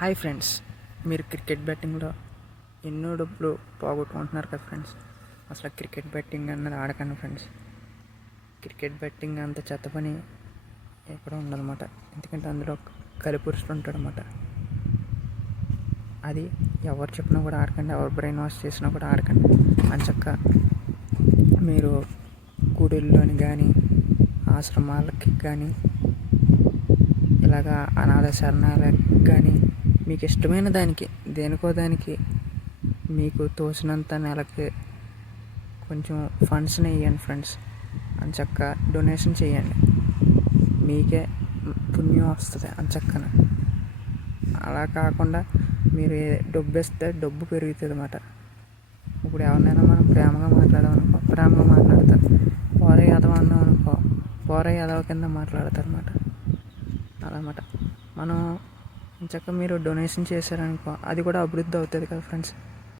Hi friends, మీరు cricket బెట్టింగ్లో ఎన్నో డబ్బులు పోగొట్టుకుంటున్నారు కదా ఫ్రెండ్స్. అసలు క్రికెట్ బెట్టింగ్ అన్నది ఆడకండి ఫ్రెండ్స్. క్రికెట్ బెట్టింగ్ అంత చెత్త పని ఎక్కడ ఉండదన్నమాట. ఎందుకంటే అందులో కలిపురుషులు ఉంటాడనమాట. అది ఎవరు చెప్పినా కూడా ఆడకండి, ఎవరు బ్రెయిన్ వాష్ చేసినా కూడా ఆడకండి. అంచక్క మీరు గుడిల్లోని కానీ ఆశ్రమాలకి కానీ ఇలాగా అనాథ శరణాలకి కానీ మీకు ఇష్టమైన దానికి దేనికో దానికి మీకు తోచినంత నెలకి కొంచెం ఫండ్స్ని ఇవ్వండి ఫ్రెండ్స్. అంచక్క డొనేషన్ చేయండి, మీకే పుణ్యం వస్తుంది అంచక్కన. అలా కాకుండా మీరు డబ్బు ఇస్తే డబ్బు పెరుగుతుంది అన్నమాట. ఇప్పుడు ఎవరినైనా మనం ప్రేమగా మాట్లాడామనుకో ప్రేమగా మాట్లాడతారు, పోరే యాదవ అన్నాం అనుకో పోరే యాదవ కింద మాట్లాడతారు అన్నమాట. మనం ఇంచక్క మీరు డొనేషన్ చేశారనుకో అది కూడా అభివృద్ధి అవుతుంది కదా ఫ్రెండ్స్.